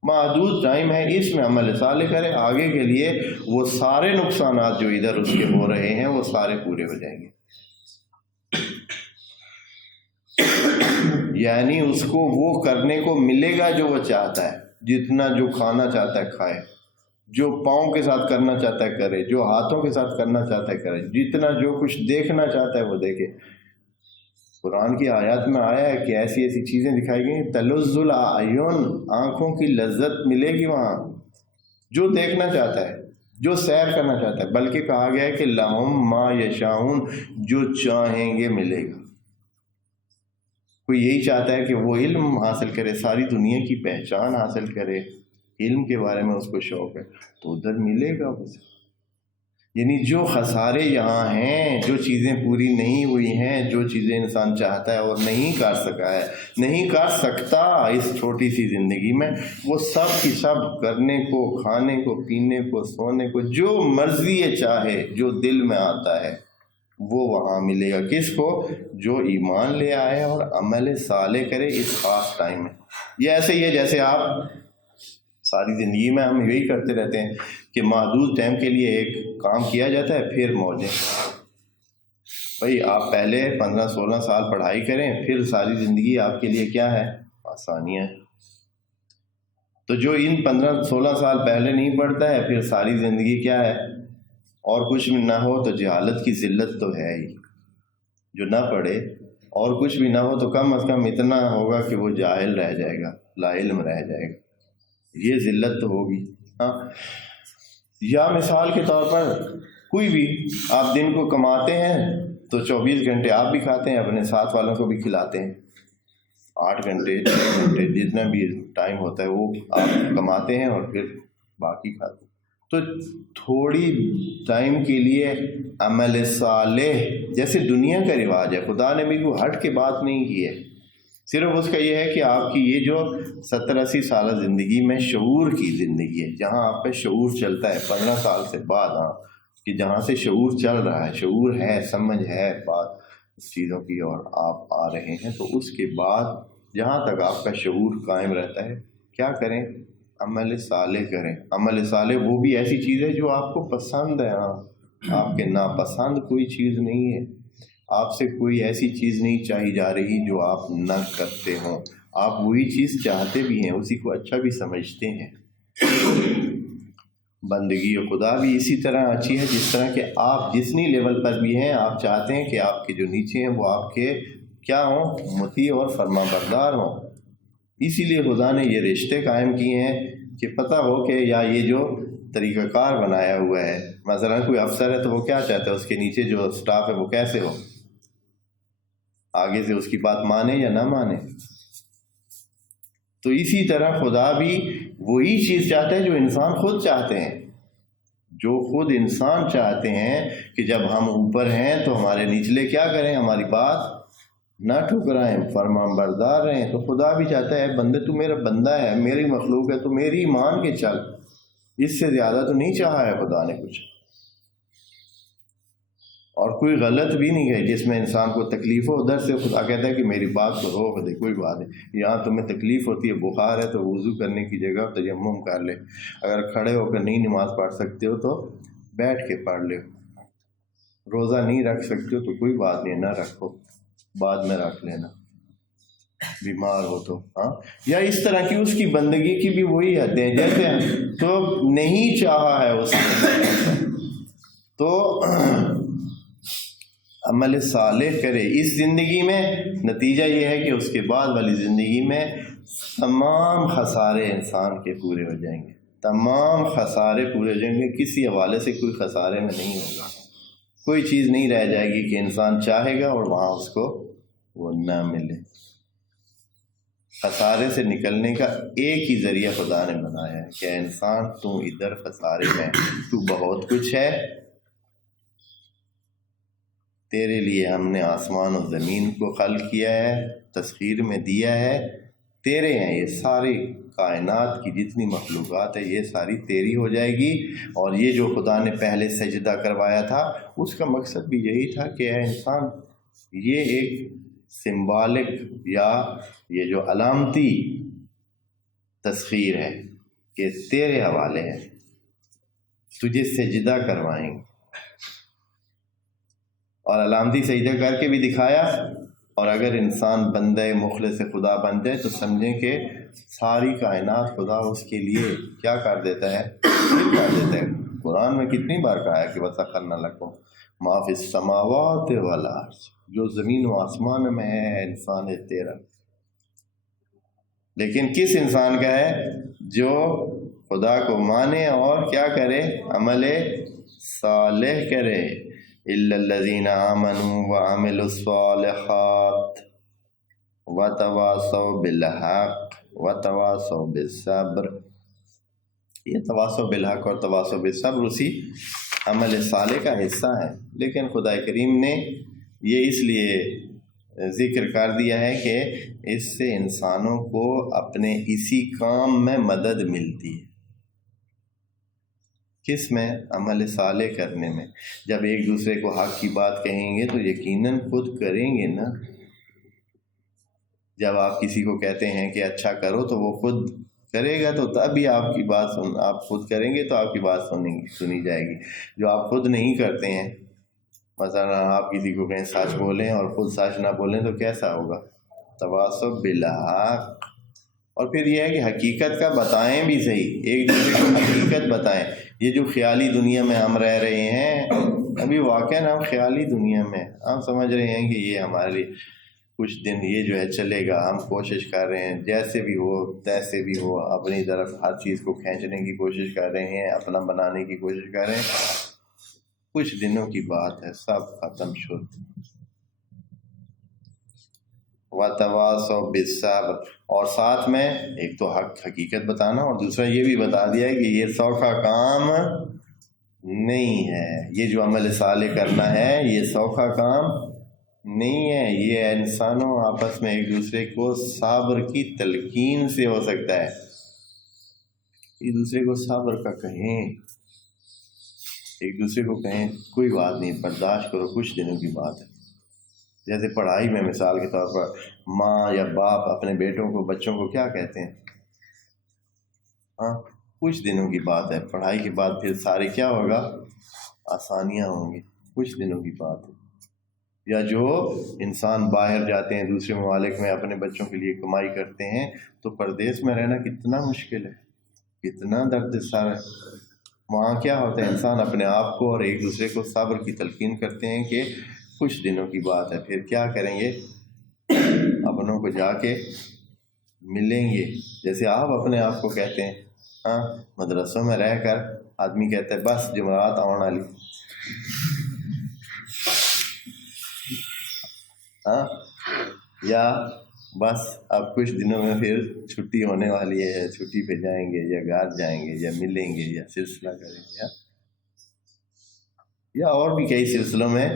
محدود ٹائم ہے، اس میں عمل صالح کرے، آگے کے لیے وہ سارے نقصانات جو ادھر اس کے ہو رہے ہیں وہ سارے پورے ہو جائیں گے، یعنی اس کو وہ کرنے کو ملے گا جو وہ چاہتا ہے، جتنا جو کھانا چاہتا ہے کھائے، جو پاؤں کے ساتھ کرنا چاہتا ہے کرے، جو ہاتھوں کے ساتھ کرنا چاہتا ہے کرے، جتنا جو کچھ دیکھنا چاہتا ہے وہ دیکھے۔ قرآن کی آیات میں آیا ہے کہ ایسی ایسی چیزیں دکھائی گئی، تلذ الاعین، آنکھوں کی لذت ملے گی وہاں، جو دیکھنا چاہتا ہے، جو سیر کرنا چاہتا ہے، بلکہ کہا گیا ہے کہ لہم ما یشاؤن، جو چاہیں گے ملے گا۔ کوئی یہی چاہتا ہے کہ وہ علم حاصل کرے، ساری دنیا کی پہچان حاصل کرے، علم کے بارے میں اس کو شوق ہے، تو ادھر ملے گا اسے۔ یعنی جو خسارے یہاں ہیں، جو چیزیں پوری نہیں ہوئی ہیں، جو چیزیں انسان چاہتا ہے اور نہیں کر سکا ہے، نہیں کر سکتا اس چھوٹی سی زندگی میں، وہ سب کی سب کرنے کو، کھانے کو، پینے کو، سونے کو، جو مرضی یہ چاہے، جو دل میں آتا ہے وہ وہاں ملے گا۔ کس کو؟ جو ایمان لے آئے اور عمل صالح کرے اس خاص ٹائم میں۔ یہ ایسے ہی ہے جیسے آپ ساری زندگی میں ہم یہی کرتے رہتے ہیں کہ محدود ٹائم کے لیے ایک کام کیا جاتا ہے، پھر موجیں۔ بھائی آپ پہلے 15 16 سال پڑھائی کریں، پھر ساری زندگی آپ کے لیے کیا ہے؟ آسانیاں ہیں۔ تو جو ان 15-16 سال پہلے نہیں پڑھتا ہے، پھر ساری زندگی کیا ہے، اور کچھ بھی نہ ہو تو جہالت کی ذلت تو ہے ہی۔ جو نہ پڑھے اور کچھ بھی نہ ہو تو کم از کم اتنا ہوگا کہ وہ جاہل رہ جائے گا، لا علم رہ جائے گا، یہ ذلت تو ہوگی۔ ہاں، یا مثال کے طور پر کوئی بھی آپ دن کو کماتے ہیں تو 24 گھنٹے آپ بھی کھاتے ہیں، اپنے ساتھ والوں کو بھی کھلاتے ہیں، 8 گھنٹے 6 گھنٹے جتنا بھی ٹائم ہوتا ہے وہ آپ کماتے ہیں اور پھر باقی کھاتے ہیں۔ تو تھوڑی ٹائم کے لیے عمل صالح، جیسے دنیا کا رواج ہے، خدا نے بھی کوئی ہٹ کے بات نہیں کی ہے، صرف اس کا یہ ہے کہ آپ کی یہ جو 70-80 سالہ زندگی میں شعور کی زندگی ہے، جہاں آپ کا شعور چلتا ہے 15 سال سے بعد، ہاں، کہ جہاں سے شعور چل رہا ہے، شعور ہے، سمجھ ہے بات اس چیزوں کی، اور آپ آ رہے ہیں، تو اس کے بعد جہاں تک آپ کا شعور قائم رہتا ہے کیا کریں؟ عمل صالح کریں۔ عمل صالح وہ بھی ایسی چیز ہے جو آپ کو پسند ہے، ہاں، آپ کے ناپسند کوئی چیز نہیں ہے، آپ سے کوئی ایسی چیز نہیں چاہی جا رہی جو آپ نہ کرتے ہوں، آپ وہی چیز چاہتے بھی ہیں، اسی کو اچھا بھی سمجھتے ہیں۔ بندگی خدا بھی اسی طرح اچھی ہے جس طرح کہ آپ جتنی لیول پر بھی ہیں، آپ چاہتے ہیں کہ آپ کے جو نیچے ہیں وہ آپ کے کیا ہوں، مطیع اور فرما بردار ہوں۔ اسی لیے خدا نے یہ رشتے قائم کیے ہیں کہ پتہ ہو کہ یا یہ جو طریقہ کار بنایا ہوا ہے، مثلا کوئی افسر ہے تو وہ کیا چاہتا ہے اس کے نیچے جو اسٹاف ہے وہ کیسے ہو، آگے سے اس کی بات مانے یا نہ مانے۔ تو اسی طرح خدا بھی وہی چیز چاہتا ہے جو انسان خود چاہتے ہیں، جو خود انسان چاہتے ہیں کہ جب ہم اوپر ہیں تو ہمارے نچلے کیا کریں، ہماری بات نہ ٹھکرائیں، فرمان بردار رہیں۔ تو خدا بھی چاہتا ہے بندے تو میرا بندہ ہے، میری مخلوق ہے، تو میری مان کے چل، اس سے زیادہ تو نہیں چاہا ہے خدا نے کچھ، اور کوئی غلط بھی نہیں ہے جس میں انسان کو تکلیف ہو، ادھر سے خدا کہتا ہے کہ میری بات کو روک دے، کوئی بات نہیں، یہاں تمہیں تکلیف ہوتی ہے، بخار ہے تو وضو کرنے کی جگہ تیمم کر لے، اگر کھڑے ہو کر نہیں نماز پڑھ سکتے ہو تو بیٹھ کے پڑھ لے، روزہ نہیں رکھ سکتے ہو تو کوئی بات نہیں، نہ رکھو، بعد میں رکھ لینا، بیمار ہو تو، ہاں، یا اس طرح کی اس کی بندگی کی بھی وہی حدیں، جیسے تو نہیں چاہا ہے اس نے تو عمل صالح کرے اس زندگی میں، نتیجہ یہ ہے کہ اس کے بعد والی زندگی میں تمام خسارے انسان کے پورے ہو جائیں گے، تمام خسارے پورے ہو جائیں گے، کسی حوالے سے کوئی خسارے میں نہیں ہوگا، کوئی چیز نہیں رہ جائے گی کہ انسان چاہے گا اور وہاں اس کو وہ نہ ملے۔ خسارے سے نکلنے کا ایک ہی ذریعہ خدا نے بنایا ہے کہ انسان تو ادھر خسارے میں، تو بہت کچھ ہے، تیرے لیے ہم نے آسمان و زمین کو خلق کیا ہے، تسخیر میں دیا ہے، تیرے ہیں یہ ساری کائنات کی جتنی مخلوقات ہے یہ ساری تیری ہو جائے گی۔ اور یہ جو خدا نے پہلے سجدہ کروایا تھا اس کا مقصد بھی یہی تھا کہ اے انسان، یہ ایک سمبولک یا یہ جو علامتی تسخیر ہے کہ تیرے حوالے ہے، تجھے سجدہ کروائیں گے، اور علامتی سجدہ کر کے بھی دکھایا۔ اور اگر انسان بندہ مخلص خدا بن جائے تو سمجھیں کہ ساری کائنات خدا اس کے لیے کیا کر دیتا ہے، کر دیتا ہے۔ قرآن میں کتنی بار کہا ہے کہ وَسَخَّرْنَا لَكُم مَا فِي السَّمَاوَاتِ وَالْأَرْضِ، جو زمین و آسمان میں ہے انسان ہے تیرا، لیکن کس انسان کا ہے؟ جو خدا کو مانے اور کیا کرے، عمل صالح کرے۔ إِلَّا الَّذِينَ آمَنُوا وَعَمِلُوا الصَّالِحَاتِ وَتَوَاصَوْا بِالْحَقِّ وَتَوَاصَوْا بِالصَّبْرِ۔ یہ تواصو بالحق اور تواصو بالصبر اسی عمل صالح کا حصہ ہے، لیکن خدا کریم نے یہ اس لیے ذکر کر دیا ہے کہ اس سے انسانوں کو اپنے اسی کام میں مدد ملتی ہے۔ کس میں؟ عمل صالح کرنے میں۔ جب ایک دوسرے کو حق کی بات کہیں گے تو یقیناً خود کریں گے نا۔ جب آپ کسی کو کہتے ہیں کہ اچھا کرو تو وہ خود کرے گا، تو تبھی آپ کی بات آپ خود کریں گے تو آپ کی بات سنی جائے گی۔ جو آپ خود نہیں کرتے ہیں، مثلا آپ کسی کو کہیں سچ بولیں اور خود سچ نہ بولیں تو کیسا ہوگا؟ تواصو بالحق اور پھر یہ ہے کہ حقیقت کا بتائیں بھی صحیح، ایک دوسرے کو حقیقت بتائیں. یہ جو خیالی دنیا میں ہم رہ رہے ہیں، ابھی واقعاً ہم خیالی دنیا میں ہم سمجھ رہے ہیں کہ یہ ہمارے لیے کچھ دن یہ جو ہے چلے گا. ہم کوشش کر رہے ہیں جیسے بھی ہو تیسے بھی ہو، اپنی طرف ہر چیز کو کھینچنے کی کوشش کر رہے ہیں، اپنا بنانے کی کوشش کر رہے ہیں. کچھ دنوں کی بات ہے، سب ختم شد. وَتَوَاصَوْا بِالصَّبْرِ، اور ساتھ میں ایک تو حقیقت بتانا، اور دوسرا یہ بھی بتا دیا ہے کہ یہ سوکھا کام نہیں ہے. یہ جو عمل صالح کرنا ہے یہ سوکھا کام نہیں ہے. یہ انسانوں آپس میں ایک دوسرے کو صبر کی تلقین سے ہو سکتا ہے. ایک دوسرے کو صبر کا کہیں، ایک دوسرے کو کہیں کوئی بات نہیں، برداشت کرو، کچھ دنوں کی بات ہے. جیسے پڑھائی میں مثال کے طور پر ماں یا باپ اپنے بیٹوں کو بچوں کو کیا کہتے ہیں؟ ہاں کچھ دنوں کی بات ہے، پڑھائی کے بعد پھر سارے کیا ہوگا؟ آسانیاں ہوں گی. کچھ دنوں کی بات ہے. یا جو انسان باہر جاتے ہیں دوسرے ممالک میں اپنے بچوں کے لیے کمائی کرتے ہیں، تو پردیس میں رہنا کتنا مشکل ہے، کتنا درد سر ہے. وہاں کیا ہوتا ہے، انسان اپنے آپ کو اور ایک دوسرے کو صبر کی تلقین کرتے ہیں کہ کچھ دنوں کی بات ہے، پھر کیا کریں گے؟ اپنوں کو جا کے ملیں گے. جیسے آپ اپنے آپ کو کہتے ہیں، ہاں مدرسوں میں رہ کر آدمی کہتا ہے بس جمعرات آن والی، ہاں، یا بس اب کچھ دنوں میں پھر چھٹی ہونے والی ہے، چھٹی پہ جائیں گے یا گھر جائیں گے یا ملیں گے یا سلسلہ کریں گے، یا اور بھی کئی سلسلوں میں.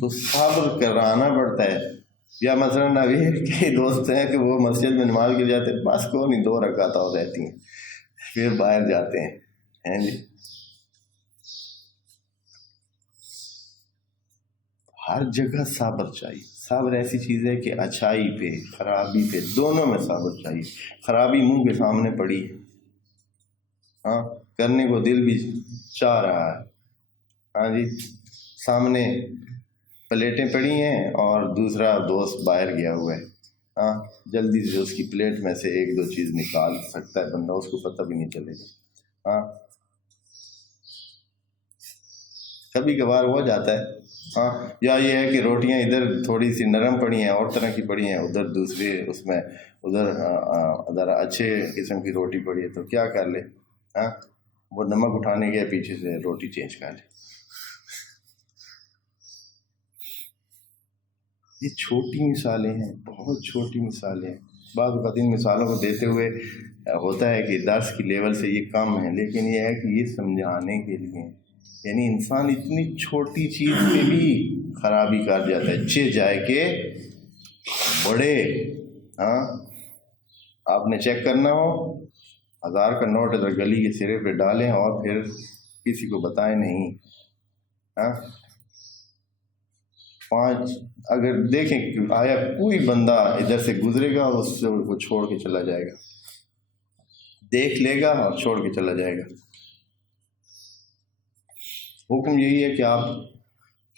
تو صبر کرانا پڑتا ہے. یا مثلاً ابھی کئی دوست ہیں کہ وہ مسجد میں نماز کے جاتے ہیں، بس کو نہیں 2 رکعت ہو جاتی ہیں، پھر باہر جاتے ہیں جی. ہر جگہ صبر چاہیے. صبر ایسی چیز ہے کہ اچھائی پہ خرابی پہ دونوں میں صبر چاہیے. خرابی منہ کے سامنے پڑی ہے، ہاں کرنے کو دل بھی چاہ رہا ہے، ہاں جی، سامنے پلیٹیں پڑی ہیں اور دوسرا دوست باہر گیا ہوا ہے، ہاں جلدی سے اس کی پلیٹ میں سے 1-2 چیز نکال سکتا ہے بندہ، اس کو پتہ بھی نہیں چلے گا. ہاں کبھی کبھار ہو جاتا ہے. ہاں یا یہ ہے کہ روٹیاں ادھر تھوڑی سی نرم پڑی ہیں اور طرح کی پڑی ہیں، ادھر دوسرے اس میں ادھر اچھے قسم کی روٹی پڑی ہے، تو کیا کر لے، ہاں وہ نمک اٹھانے گیا پیچھے سے روٹی چینج کر لے. یہ چھوٹی مثالیں ہیں، بہت چھوٹی مثالیں ہیں. بعض اوقات ان مثالوں کو دیتے ہوئے ہوتا ہے کہ درس کی لیول سے یہ کم ہے، لیکن یہ ہے کہ یہ سمجھانے کے لیے، یعنی انسان اتنی چھوٹی چیز پہ بھی خرابی کر جاتا ہے، چہ جائے کہ بڑے. ہاں آپ نے چیک کرنا ہو، 1000 کا نوٹ ادھر گلی کے سرے پہ ڈالیں اور پھر کسی کو بتائیں نہیں. ہاں 5 اگر دیکھیں کہ آیا کوئی بندہ ادھر سے گزرے گا اور اس سے کو چھوڑ کے چلا جائے گا، دیکھ لے گا اور چھوڑ کے چلا جائے گا. حکم یہی ہے کہ آپ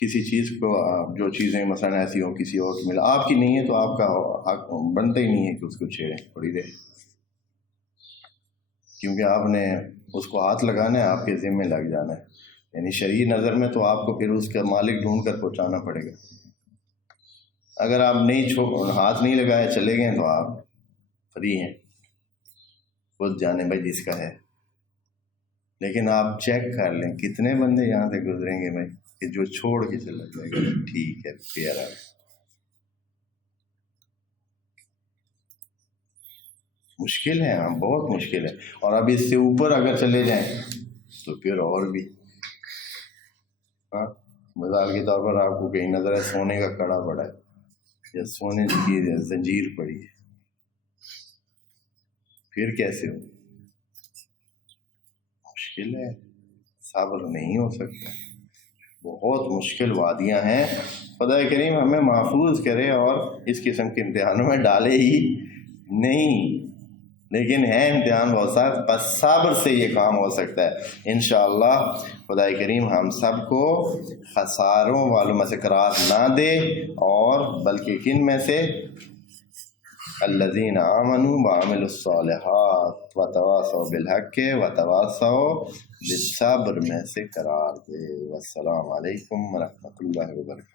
کسی چیز کو، جو چیزیں مثلا ایسی ہوں کسی اور کی ملا آپ کی نہیں ہے تو آپ کا حق بنتا ہی نہیں ہے کہ اس کو چھیڑیں تھوڑی دیر، کیونکہ آپ نے اس کو ہاتھ لگانا ہے، آپ کے ذمہ لگ جانا ہے. یعنی شرعی نظر میں تو آپ کو پھر اس کا مالک ڈھونڈ کر پہنچانا پڑے گا. اگر آپ ہاتھ نہیں لگائے چلے گئے تو آپ فری ہیں، خود جانے بھائی جس کا ہے. لیکن آپ چیک کر لیں کتنے بندے یہاں سے گزریں گے بھائی کہ جو چھوڑ کے چلا جائے گا، ٹھیک ہے پیارا. مشکل ہے، ہاں بہت مشکل ہے. اور اب اس سے اوپر اگر چلے جائیں تو پھر اور بھی. ہاں مثال کے طور پر آپ کو کہیں نظر ہے سونے کا کڑا پڑا ہے یا سونے کی زنجیر پڑی ہے، پھر کیسے ہو؟ مشکل ہے، صبر نہیں ہو سکتا، بہت مشکل وادیاں ہیں. خدا کریم ہمیں محفوظ کرے اور اس قسم کے امتحانوں میں ڈالے ہی نہیں. لیکن ہے امتحان بہت سخت، بس صبر سے یہ کام ہو سکتا ہے انشاءاللہ. خدا کریم ہم سب کو خساروں والوں میں سے قرار نہ دے، اور بلکہ کن میں سے؟ الذین آمنوا وعملوا الصالحات وتواصوا بالحق وتواصوا بالصبر میں سے قرار دے۔ والسلام علیکم ورحمۃ اللہ وبرکاتہ۔